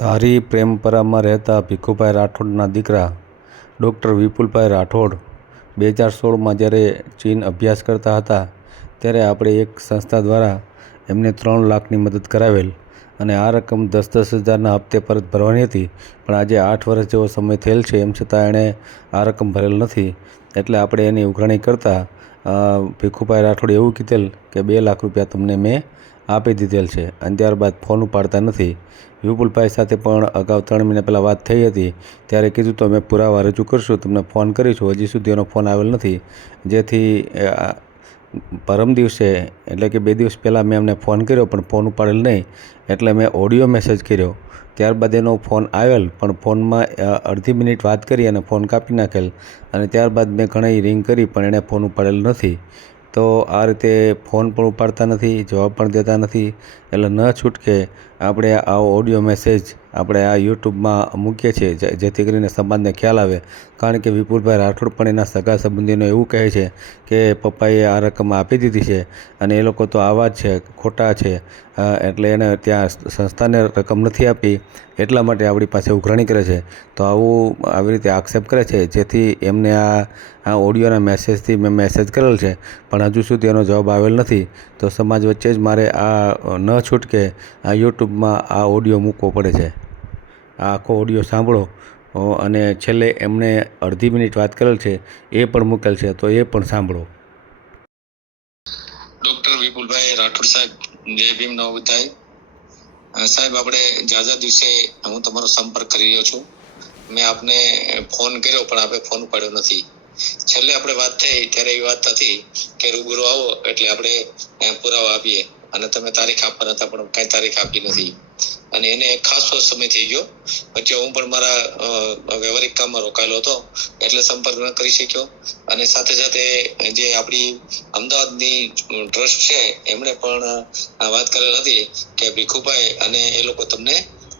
ધારી પ્રેમપરામાં રહેતા ભીખુભાઈ રાઠોડના દીકરા ડૉક્ટર વિપુલભાઈ રાઠોડ બે હજાર સોળમાં જ્યારે ચીન અભ્યાસ કરતા હતા, ત્યારે આપણે એક સંસ્થા દ્વારા એમને ત્રણ લાખની મદદ કરાવેલ અને આ રકમ દસ દસ હજારના હપ્તે પરત ભરવાની હતી. પણ આજે આઠ વર્ષ જેવો સમય થયેલ છે, એમ છતાં એણે આ રકમ ભરેલ નથી. એટલે આપણે એની ઉઘરાણી કરતાં ભીખુભાઈ રાઠોડે એવું કીધેલ કે બે લાખ રૂપિયા તમને મેં આપી દીધેલ છે અને ત્યારબાદ ફોન ઉપાડતા નથી. વિપુલભાઈ સાથે પણ અગાઉ ત્રણ મહિના પહેલાં વાત થઈ હતી. ત્યારે કીધું, તો અમે પુરાવા રજૂ કરશું. તમને ફોન કરીશું. હજી સુધી એનો ફોન આવેલ નથી. જેથી પરમ દિવસે, એટલે કે બે દિવસ પહેલાં મેં એમને ફોન કર્યો, પણ ફોન ઉપાડેલ નહીં. એટલે મેં ઓડિયો મેસેજ કર્યો. ત્યારબાદ એનો ફોન આવેલ, પણ ફોનમાં અડધી મિનિટ વાત કરી અને ફોન કાપી નાખેલ. અને ત્યારબાદ મેં ઘણી રિંગ કરી, પણ એણે ફોન ઉપાડેલ નથી. તો આ રીતે ફોન પણ ઉપાડતા નથી જવાબ પણ દેતા નથી એટલે ન છૂટકે આપણે આ ઓડિયો મેસેજ આપણે આ યુટ્યુબમાં મૂકીએ છીએ જેથી કરીને સમાજને ખ્યાલ આવે. કારણ કે વિપુલભાઈ રાઠોડ પણ એના સગા સંબંધીનો એવું કહે છે કે પપ્પાએ આ રકમ આપી દીધી છે અને એ લોકો તો આવા જ છે, ખોટા છે. એટલે એને ત્યાં સંસ્થાને રકમ નથી આપી, એટલા માટે આપણી પાસે ઉઘરાણી કરે છે. તો આવું આવી રીતે આક્ષેપ કરે છે, જેથી એમને આ આ ઓડિયોના મેસેજથી મેં મેસેજ કરેલ છે. પણ હજુ સુધી એનો જવાબ આવેલ નથી. તો સમાજ વચ્ચે જ મારે આ ન છૂટકે આ યુટ્યુબમાં આ ઓડિયો મૂકવો પડે છે. આ આખો ઓડિયો સાંભળો અને છેલ્લે એમણે અડધી મિનિટ વાત કરેલ છે, એ પણ મૂકેલ છે, તો એ પણ સાંભળો. ડોક્ટર વિપુલભાઈ રાઠોડ સાહેબ, જય ભીમ નવ સાહેબ, આપણે ઝાઝા દિવસે હું તમારો સંપર્ક કરી રહ્યો છું. મેં આપને ફોન કર્યો, પણ આપે ફોન ઉપાડ્યો નથી. છેલ્લે આપણે વાત થઈ, ત્યારે એવી વાત હતી કે રૂબરૂ આવો, એટલે આપણે પુરાવા આપીએ. અને તમે તારીખ આપવાના હતા, પણ કઈ તારીખ આપી નથી. અને એને ખાસો સમય થઈ ગયો. વચ્ચે હું પણ મારા વ્યવહારિક કામમાં રોકાયેલો હતો, એટલે સંપર્ક ન કરી શક્યો. અને સાથે સાથે જે આપણી અમદાવાદની ટ્રસ્ટ છે, એમણે પણ વાત કરેલ હતી કે, ભીખુભાઈ અને એ લોકો તમને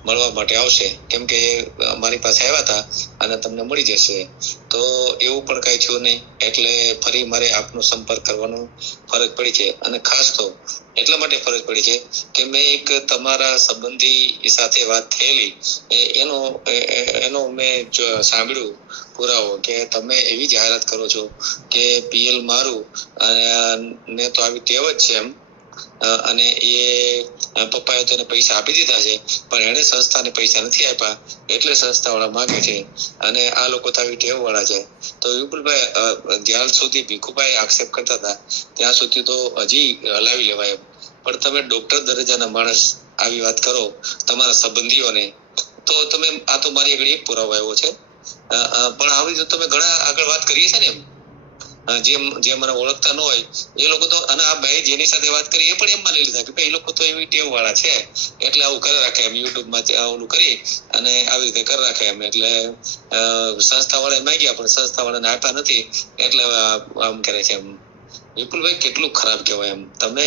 મળવા માટે આવશે. કેમ કે મારી પાસે આવ્યા હતા અને તમને મળી જશે. તો એવું પણ કાંઈ થયું નહીં. એટલે ફરી મારે આપનો સંપર્ક કરવાનો ફરજ પડી છે. અને ખાસ તો એટલા માટે ફરજ પડી છે કે મેં એક તમારા સંબંધી સાથે વાત થયેલી. એનો એનો મેં જો- સાંભળ્યું પુરાવો કે તમે એવી જાહેરાત કરો છો કે પીએલ મારું અને ને તો આવી ટેવ જ છે એમ અને એ પપ્પાએ તેને પૈસા આપી દીધા છે, પણ એને સંસ્થાને પૈસા નથી આપ્યા, એટલે સંસ્થાવાળા માગે છે, અને આ લોકો તો આવી ટેવ વાળા છે. તો વિપુલભાઈ જ્યાં સુધી ભીખુભાઈ આક્ષેપ કરતા હતા, ત્યાં સુધી તો હજી હલાવી લેવાય પણ તમે ડોક્ટર દરજાના માણસ આવી વાત કરો, તમારા સંબંધીઓને, તો તમે, આ તો મારી આગળ એક પુરાવો આવ્યો છે. પણ આવી રીતે તમે ઘણા આગળ વાત કરીએ છે ને એમ? જે જે મને ઓળખતા ન હોય, એ લોકો તો, અને આ ભાઈ જેની સાથે વાત કરી, એ પણ એમ માની લીધા કે ભાઈ, એ લોકો તો એવી ટેવ વાળા છે. એટલે આવું કરી રાખે એમ યુટ્યુબમાં ઓલું કરી, અને આવી રીતે કરી રાખે એમ. એટલે સંસ્થા વાળા માંગ્યા, પણ સંસ્થા વાળાને આપ્યા નથી. એટલે આમ કરે છે એમ. વિપુલભાઈ, કેટલું ખરાબ કહેવાય એમ. તમે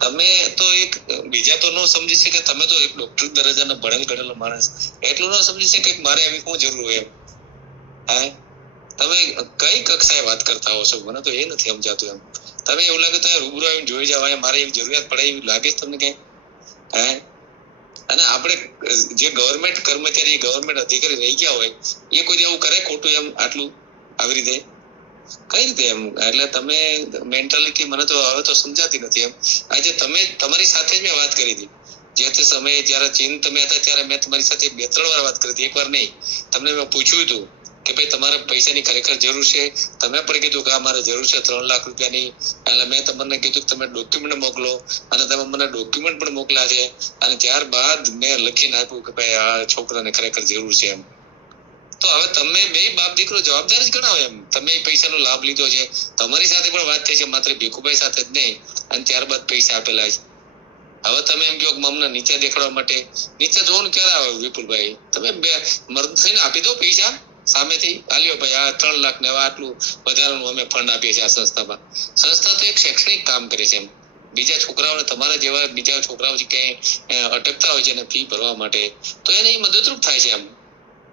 તમે તો એક, બીજા તો ન સમજી શકે, તમે તો એક ડોક્ટર દરજાનો ભણેલ ગણેલો માણસ. એટલું ન સમજી શકે કે મારે આવી શું જરૂર હોય એમ. હે? તમે કઈ કક્ષાએ વાત કરતા હો છો? મને તો એ નથી સમજાતું એમ. તમે એવું લાગે તો રૂબરૂ આવીને જોઈ જાવ મારે એવી જરૂરિયાત પડે એવી લાગે છે તમને કઈ? હે? અને આપણે જે ગવર્મેન્ટ કર્મચારી ગવર્મેન્ટ અધિકારી રહી ગયા હોય, એ કોઈ એવું કરે ખોટું એમ આટલું આવી રીતે? કઈ રીતે એમ? એટલે તમે મેન્ટાલિટી મને તો હવે તો સમજાતી નથી એમ. આજે તમે તમારી સાથે જ મેં વાત કરી હતી. જે તે સમયે જ્યારે ચીન તમે હતા ત્યારે મેં તમારી સાથે બે, ત્રણ વાર વાત કરી હતી. એક વાર નહીં. તમને મેં પૂછ્યું હતું કે ભાઈ તમારે પૈસાની ખરેખર જરૂર છે? તમે પણ કીધું કે આ મારે જરૂર છે, ત્રણ લાખ રૂપિયાની. એટલે મેં તમને કીધું કે તમે ડોક્યુમેન્ટ મોકલો અને તમે મને ડોક્યુમેન્ટ પણ મોકલ્યા છે. અને ત્યારબાદ મેં લખીને આપ્યું કે ભાઈ આ છોકરાને ખરેખર જરૂર છે એમ. તો હવે તમે બે બાપ દીકરો જવાબદાર જ ગણાવો એમ. તમે પૈસાનો લાભ લીધો છે. તમારી સાથે પણ વાત થઈ છે, માત્ર ભીખુભાઈ સાથે જ નહીં. અને ત્યારબાદ પૈસા આપેલા છે. હવે તમે એમ કહો કે અમને નીચે દેખાડવા માટે. નીચે જોવાનું ક્યારે આવે વિપુલભાઈ? તમે બે મર્દ થઈને આપી દો પૈસા. સામેથી, આલ્યો ભાઈ, આ ત્રણ લાખ ને આટલું વધારાનું અમે ફંડ આપીએ છીએ આ સંસ્થામાં. સંસ્થા તો એક શૈક્ષણિક કામ કરે છે એમ. બીજા છોકરાઓને તમારા જેવા બીજા છોકરાઓ જે ક્યાંય અટકતા હોય છે એને ફી ભરવા માટે, તો એને મદદરૂપ થાય છે એમ.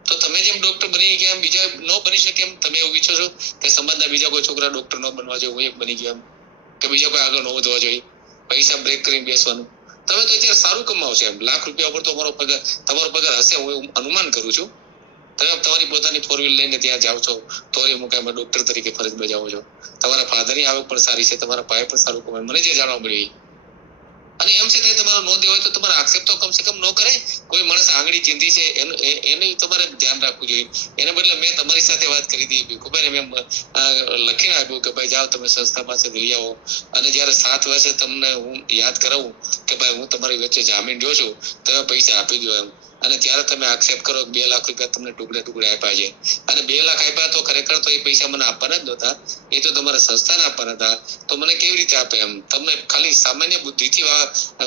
તો તમે જેમ ડોક્ટર બની ગયા એમ, બીજા ન બની શકે એમ, તમે એવું ઈચ્છો છો કે સમાજના બીજા કોઈ છોકરા ડોક્ટર ન બનવા જોઈએ, હું એક બની ગયો એમ, કે બીજા કોઈ આગળ ન વધવા જોઈએ, પૈસા બ્રેક કરીને બેસવાનું. તમે તો અત્યારે સારું કમાવશો એમ. લાખ રૂપિયા ઉપર તો તમારો પગાર તમારો પગાર હશે, હું અનુમાન કરું છું. તમે તમારી પોતાની ફોર વ્હીલ લઈને ત્યાં જાઓ છો તોરી મુકામે ડોક્ટર તરીકે ફરજ બજાવો છો. તમારા ફાધરની આવક પણ સારી છે, તમારા ભાઈ પણ સારું કમાય. મને જે જાણવા મળ્યું અને એમ છતાં તમારો નો દેવાય તો તમારે આક્ષેપ તો કમસે કમ ન કરે. કોઈ માણસ આંગળી ચીંધી છે, એનું એને તમારે ધ્યાન રાખવું જોઈએ. એને બદલે મેં તમારી સાથે વાત કરી હતી ભીખુભાઈ મેં લખીને આપ્યું કે ભાઈ જાઓ તમે સંસ્થા પાસે લઈ આવો. અને જ્યારે સાત વર્ષે તમને હું યાદ કરાવું કે ભાઈ હું તમારી વચ્ચે જામીન જો છું, તમે પૈસા આપી દો એમ. અને ત્યારે તમે આક્ષેપ કરો બે લાખ રૂપિયા તમને ટુકડે ટુકડે આપ્યા છે. અને બે લાખ આપ્યા તો ખરેખર તો એ પૈસા મને આપવાના જ નહોતા. એ તો તમારા સંસ્થાને આપવાના હતા. તો મને કેવી રીતે આપે એમ? તમે ખાલી સામાન્ય બુદ્ધિથી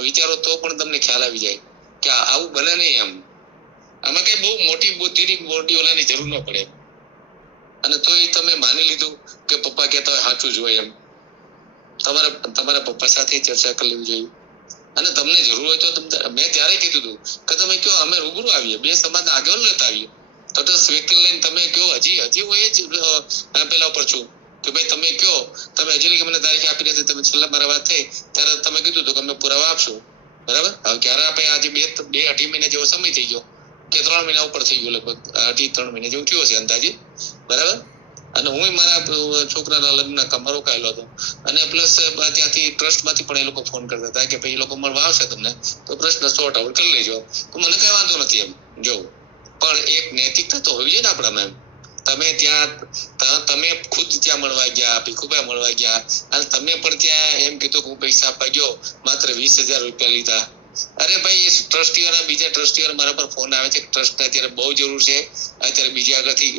વિચારો તો પણ તમને ખ્યાલ આવી જાય કે આવું બને નહીં એમ. આમાં કઈ બહુ મોટી બુદ્ધિની મોટી ઓલાની જરૂર ન પડે. અને તો એ તમે માની લીધું કે પપ્પા કહેતા હોય સાચું જ હોય એમ. તમારે તમારા પપ્પા સાથે ચર્ચા કરી લેવી જોઈએ. અને તમને જરૂર હોય તો મેં ત્યારે કીધું હતું કે તમે કયો અમે રૂબરૂ આવીએ, બે સમાજના આગળ લેતા આવીએ. તો વ્યક્તિ લઈને તમે કયો હજી હજી હું એ જ પેલા ઉપર છું કે ભાઈ તમે કયો તમે હજી મને તારીખ આપી નથી તમે છેલ્લા મારા વાત થઈ, ત્યારે તમે કીધું હતું કે અમે પુરાવા આપશું. બરાબર? હવે ક્યારે આપણે આજે બે બે અઢી મહિના જેવો સમય થઈ ગયો કે ત્રણ મહિના ઉપર થઈ ગયો લગભગ, અઢી, ત્રણ મહિના જેવું થયું હશે અંદાજે. બરાબર? અને હું મારા છોકરાના લગ્ન કામમાં રોકાયેલો હતો. અને પ્લસ ત્યાંથી ટ્રસ્ટમાંથી પણ એ લોકો ફોન કરતા હતા કે ભાઈ એ લોકો મળવા આવશે તમને. તો પ્રશ્ન સોર્ટ આઉટ કરી લેજો. તો મને કઈ વાંધો નથી એમ. જો, પણ એક નૈતિકતા તો હોવી જોઈએ ને આપણામાં એમ. તમે ત્યાં તમે ખુદ ત્યાં મળવા ગયા, ભીખુભાઈ મળવા ગયા, અને તમે પણ ત્યાં એમ કીધું કે હું પૈસા આપવા ગયો, માત્ર વીસ હજાર રૂપિયા લીધા. અરે ભાઈ ટ્રસ્ટીઓના બીજા ટ્રસ્ટીઓ મારા પર ફોન આવે છે ટ્રસ્ટ અત્યારે બહુ જરૂર છે. અત્યારે બીજા આગળથી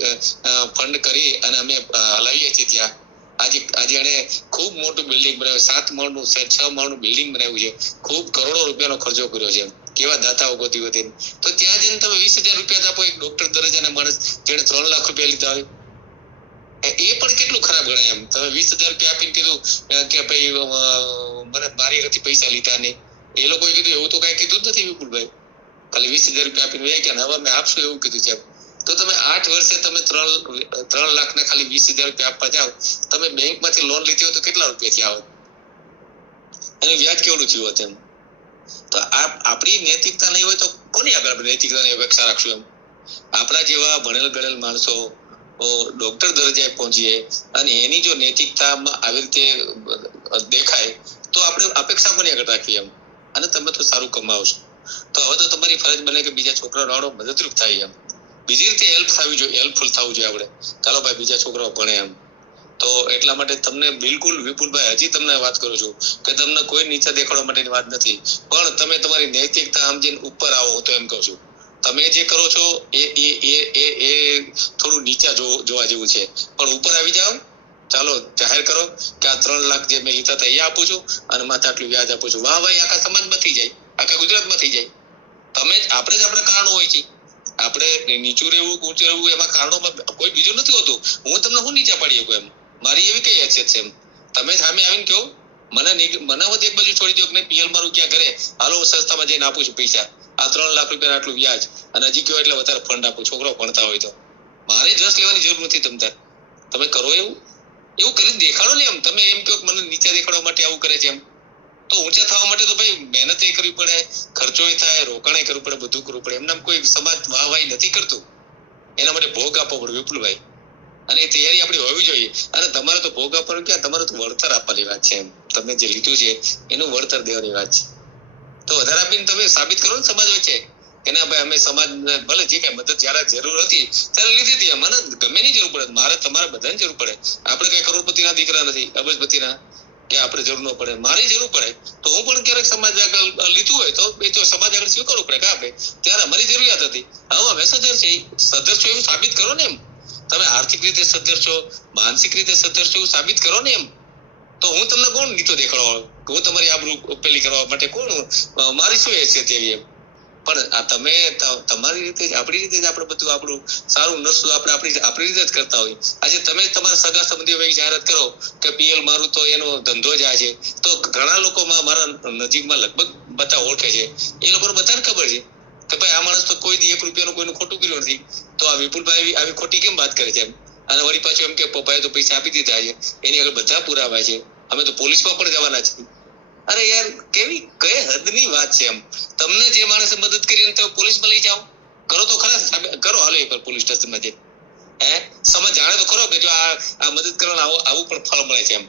ફંડ કરી અને અમે હલાવીએ છીએ ત્યાં. આજે આજે એને ખૂબ મોટું બિલ્ડિંગ બનાવ્યું. સાત માળનું છ માળનું બિલ્ડિંગ બનાવ્યું છે. ખૂબ કરોડો રૂપિયાનો ખર્ચો કર્યો છે કેવા દાતાઓ ગોતી હતી તો ત્યાં જઈને તમે વીસ હજાર રૂપિયા આપો. એક ડોક્ટર દરજ્જાના માણસ જેને ત્રણ લાખ રૂપિયા લીધા હોય. એ પણ કેટલું ખરાબ ગણાય એમ. તમે વીસ હજાર રૂપિયા આપીને કીધું કે ભાઈ મને મારી આગળથી પૈસા લીધા નહીં. એ લોકોએ કીધું, એવું તો કઈ કીધું નથી વિપુલભાઈ. ખાલી વીસ હજાર રૂપિયા આપીને વહી ગયા હવે અમે આપશું એવું કીધું છે તો તમે આઠ વર્ષે તમે ત્રણ ત્રણ લાખ ના ખાલી વીસ હજાર રૂપિયા આપવા જાઓ, તમે બેંકમાંથી લોન લીધી હોય તો કેટલા રૂપિયા થયા હોય એનું વ્યાજ કેવડું થયું હોત એમ તો આપણી નૈતિકતા નહીં હોય તો કોની આગળ આપણે નૈતિકતાની અપેક્ષા રાખશું એમ? આપણા જેવા ભણેલ ગણેલ માણસો ડોક્ટર દરજાએ પહોંચીએ અને એની જો નૈતિકતામાં આવી રીતે દેખાય, તો આપણે અપેક્ષા કોની આગળ રાખવી એમ? અને તમે તો સારું કમાવશો તો હવે તો તમારી ફરજ બને કે બીજા છોકરાઓને આડો મદદરૂપ થાય એમ. બીજી રીતે હેલ્પ થવી જોઈએ હેલ્પફુલ થવું જોઈએ આપણે. ચાલો ભાઈ, બીજા છોકરાઓ ભણે એમ. તો એટલા માટે તમને બિલકુલ વિપુલભાઈ, હજી તમને વાત કરું છું કે તમને કોઈ નીચા દેખાડવા માટેની વાત નથી. પણ તમે તમારી નૈતિકતા સમજીને ઉપર આવો તો એમ કહું છું. તમે જે કરો છો, એ એ એ એ થોડું નીચા જોવા જેવું છે. પણ ઉપર આવી જાઓ. ચાલો જાહેર કરો કે આ ત્રણ લાખ જે મેં લીધા હતા એ આપું છું અને માથે આટલું વ્યાજ આપું છું. વાહ ભાઈ આખા સમાજમાં થઈ જાય. આખા ગુજરાતમાં થઈ જાય. તમે જ, આપણે જ આપણા કારણો હોય છે. આપણે નીચું રહેવું, ઊંચું રહેવું એમાં કારણોમાં કોઈ બીજું નથી હોતું. હું તમને હું નીચા પાડી શકું એમ? મારી એવી કઈ હેસિયત છે એમ? તમે સામે આવીને કહો, મને મને હોત એક બાજુ છોડી દો કે પીએલ મારું ક્યાં ઘરે હાલો, હું સંસ્થામાં જઈને આપું છું પૈસા. આ ત્રણ લાખ રૂપિયા આટલું વ્યાજ. અને હજી કયો એટલે વધારે ફંડ આપું. છોકરો ભણતા હોય તો. મારે રસ લેવાની જરૂર નથી તમને તમે કરો એવું. એવું કરીને દેખાડો ને એમ. તમે એમ કહો મને નીચા દેખાડવા માટે આવું કરે છે એમ. તો ઊંચા થવા માટે તો ભાઈ મહેનત એ કરવી પડે ખર્ચોય થાય, રોકાણે કરવું પડે, બધું કરવું પડે. એમનામ કોઈ સમાજ વાહવાહી નથી કરતું. એના માટે ભોગ આપવો પડે વિપુલભાઈ. અને એ તૈયારી આપણી હોવી જોઈએ. અને તમારે તો ભોગ આપવાનું ક્યાં? તમારે તો વળતર આપવાની વાત છે એમ. તમે જે લીધું છે, એનું વળતર દેવાની વાત છે. તો વધારે આપીને તમે સાબિત કરો ને સમાજ વચ્ચે. કે ના ભાઈ, અમે સમાજ, ભલે જે કઈ મદદ જયારે જરૂર હતી, ત્યારે લીધી હતી. મને ગમે ની જરૂર પડે. મારે તમારે બધાને જરૂર પડે. આપણે કઈ કરોડપતિના દીકરા નથી, અબજપતિના, કે આપણે જરૂર ન પડે. મારી જરૂર પડે. તો હું પણ ક્યારેક સમાજ આગળ લીધું હોય તો એ તો સમાજ આગળ સ્વીકારવું પડે. કે આપણે ત્યારે અમારી જરૂરિયાત હતી. હવે મેસેજર છે સદ્ધર છો એવું સાબિત કરો ને એમ. તમે આર્થિક રીતે સદ્ધર છો, માનસિક રીતે સદ્ધર છો એવું સાબિત કરો ને એમ. તો હું તમને કોણ નીચો દેખાડવા હું તમારી આબરૂ પેલી કરવા માટે કોણ મારી શું હેસિયત એવી એમ? પણ આ તમે તમારી રીતે જ, આપણી રીતે જ આપણે બધું આપણું સારું નસું આપણે આપણી આપણી રીતે જ કરતા હોય. આજે તમે તમારા સગા સંબંધીઓ જાહેરાત કરો કે પીએલ મારું તો એનો ધંધો જ આ છે. તો ઘણા લોકોમાં મારા નજીકમાં લગભગ બધા ઓળખે છે. એ લોકોને બધાને ખબર છે કે ભાઈ આ માણસ તો કોઈ દી એક રૂપિયાનું કોઈનું ખોટું કર્યું નથી. તો આ વિપુલભાઈ આવી ખોટી કેમ વાત કરે છે એમ? અને વળી પાછું એમ કે પપ્પાએ તો પૈસા આપી દીધા છે. એની આગળ બધા પુરાવા છે. અમે તો પોલીસમાં પણ જવાના છીએ. અરે યાર, કેવી, કઈ હદની વાત છે એમ? તમને જે માણસે મદદ કરી અને તમે પોલીસમાં લઈ જાઓ. કરો તો ખરા કરો હાલો એકવાર પોલીસ સ્ટેશનમાં જઈ. હે? સમજ જાણે તો ખરો કે જો આ આ મદદ કરવાનું આવું આવું પણ ફળ મળે છે એમ.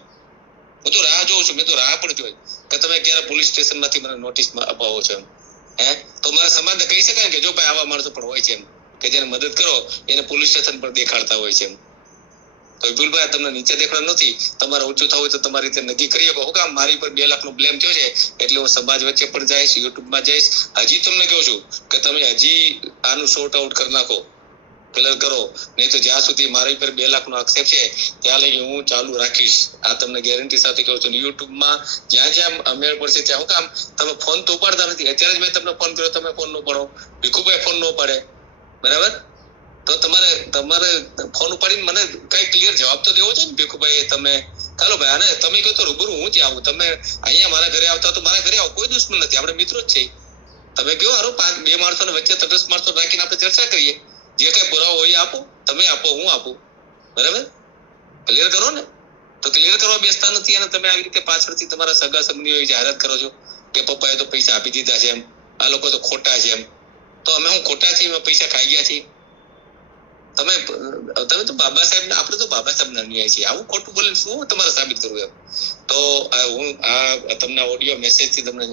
હું તો રાહ જોઉં છું, મેં તો રાહ પણ જોઈ કે તમે ક્યારે પોલીસ સ્ટેશનમાંથી મને નોટિસ અપાવો છો એમ. હે? તો મારા સમાજને કહી શકાય કે જો ભાઈ આવા માણસો પણ હોય છે એમ, કે જેને મદદ કરો, એને પોલીસ સ્ટેશન પર દેખાડતા હોય છે એમ. તો વિપુલભાઈ તમને નીચે દેખાડવાનું નથી. તમારે ઊંચું થવું હોય તો તમારી રીતે નક્કી કરી શકો. કામ મારી પર બે લાખ નો બ્લેમ થયો છે, એટલે હું સમાજ વચ્ચે પણ જઈશ, યુટ્યુબમાં જઈશ. હજી તમને કહું છું કે તમે હજી આનું શોર્ટ આઉટ કરી નાખો. ક્લિયર કરો. નહીં તો જ્યાં સુધી મારી પર બે લાખ નો આક્ષેપ છે, ત્યાં લગી હું ચાલુ રાખીશ. આ તમને ગેરંટી સાથે કહું છું. યુટ્યુબમાં જ્યાં જ્યાં મેળ પડશે, ત્યાં હું કામ, તમે ફોન તો ઉપાડતા નથી. અત્યારે જ મેં તમને ફોન કર્યો, તમે ફોન નો પડો ભીખુભાઈ ફોન નો પાડે બરાબર? તો તમારે તમારે ફોન ઉપાડીને મને કઈ ક્લિયર જવાબ તો દેવો છે ને ભીખુભાઈ તમે. ચાલો ભાઈ, અને તમે કહો તો રૂબરૂ હું ત્યાં આવું. તમે અહીંયા મારા ઘરે આવતા તો મારા ઘરે આવો, કોઈ દુશ્મન નથી, આપણે મિત્રો જ છે તમે કહો હારો પાંચ, બે માણસોને વચ્ચે તટસ્થ માણસો રાખીને આપણે ચર્ચા કરીએ. જે કઈ પુરાવો હોય આપો, તમે આપો, હું આપું. બરાબર? ક્લિયર કરો ને? તો ક્લિયર કરવા બેસતા નથી અને તમે આવી રીતે પાછળથી તમારા સગા સંબંધીઓ જાહેરાત કરો છો કે પપ્પાએ તો પૈસા આપી દીધા છે એમ. આ લોકો તો ખોટા છે એમ. તો અમે હું ખોટા છીએ પૈસા ખાઈ ગયા છીએ? તમે તમે તો બાબા સાહેબ, આપણે તો બાબા સાહેબ અન્યાય છે આવું ખોટું બોલે શું તમારે સાબિત કરવું એમ? તો હું, આ, તમને ઓડિયો મેસેજથી તમને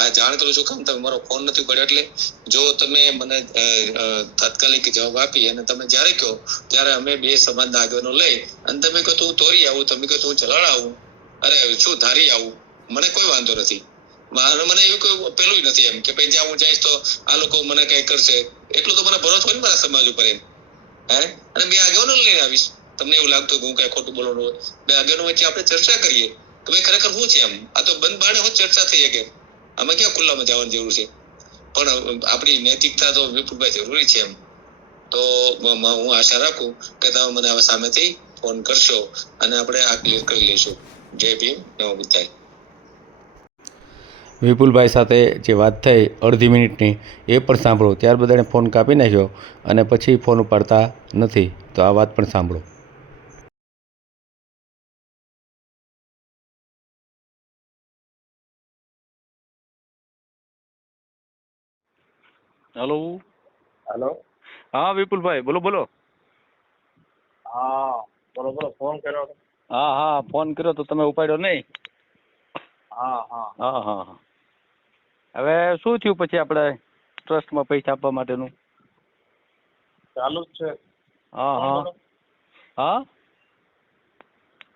આ જાણ કરું છું. કેમ તમે મારો ફોન નથી પડ્યો એટલે જો તમે મને તાત્કાલિક જવાબ આપી અને તમે જ્યારે કહો, ત્યારે અમે બે સમાજના આગેવાનો લઈ અને તમે કહો તું તોરી આવું, તમે કહો તું ચલાડ આવું. અરે શું ધારી આવું? મને કોઈ વાંધો નથી. મારે, મને એવું કોઈ પેલું નથી એમ કે ભાઈ જ્યાં હું જઈશ તો આ લોકો મને કઈ કરશે. એટલું તો મને ભરોસો મારા સમાજ ઉપર એમ. હે? અને બે આગેવાનો લઈને આવીશ. તમને એવું લાગતું કે હું કઈ ખોટું બોલવાનું હોય. બે આગેવાનો વચ્ચે આપણે ચર્ચા કરીએ. કે ભાઈ ખરેખર શું છે એમ આ તો બંધ બાણે હોત ચર્ચા થઈ શકે. આમાં ક્યાં ખુલ્લામાં જવાની જરૂર છે? પણ આપણી નૈતિકતા તો વિપુલભાઈ જરૂરી છે એમ. તો હું આશા રાખું કે તમે મને હવે સામેથી ફોન કરશો અને આપણે આ ક્લિયર કરી લઈશું. જય ભીમ નવ બુદ્ધાય. વિપુલભાઈ સાથે જે વાત થઈ અડધી મિનિટની એ પણ સાંભળો. ત્યારબાદ એણે ફોન કાપી નાખ્યો અને પછી ફોન ઉપાડતા નથી. તો આ વાત પણ સાંભળો. હેલો હેલો હા વિપુલભાઈ બોલો બોલો. હા બોલો બોલો ફોન કર્યો. હા હા ફોન કર્યો તો તમે ઉપાડ્યો નહીં? હા હા. હા હા હા. હવે શું થયું પછી આપણે ટ્રસ્ટમાં પૈસા આપવા માટેનું? ચાલુ જ છે. હા હા. હા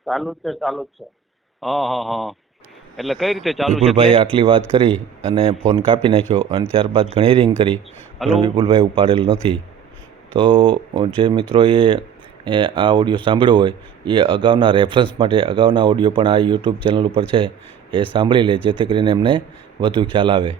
ચાલુ જ છે ચાલુ જ છે. હા હા હા. એટલે કઈ રીતે ચાલુ વિપુલભાઈ આટલી વાત કરી અને ફોન કાપી નાખ્યો અને ત્યારબાદ ઘણી રિંગ કરી? વિપુલભાઈ ઉપાડેલ નથી. તો જે મિત્રોએ એ આ ઓડિયો સાંભળ્યો હોય એ અગાઉના રેફરન્સ માટે અગાઉના ઓડિયો પણ આ યુટ્યુબ ચેનલ ઉપર છે. એ સાંભળી લે જેથી કરીને એમને વધુ ખ્યાલ આવે.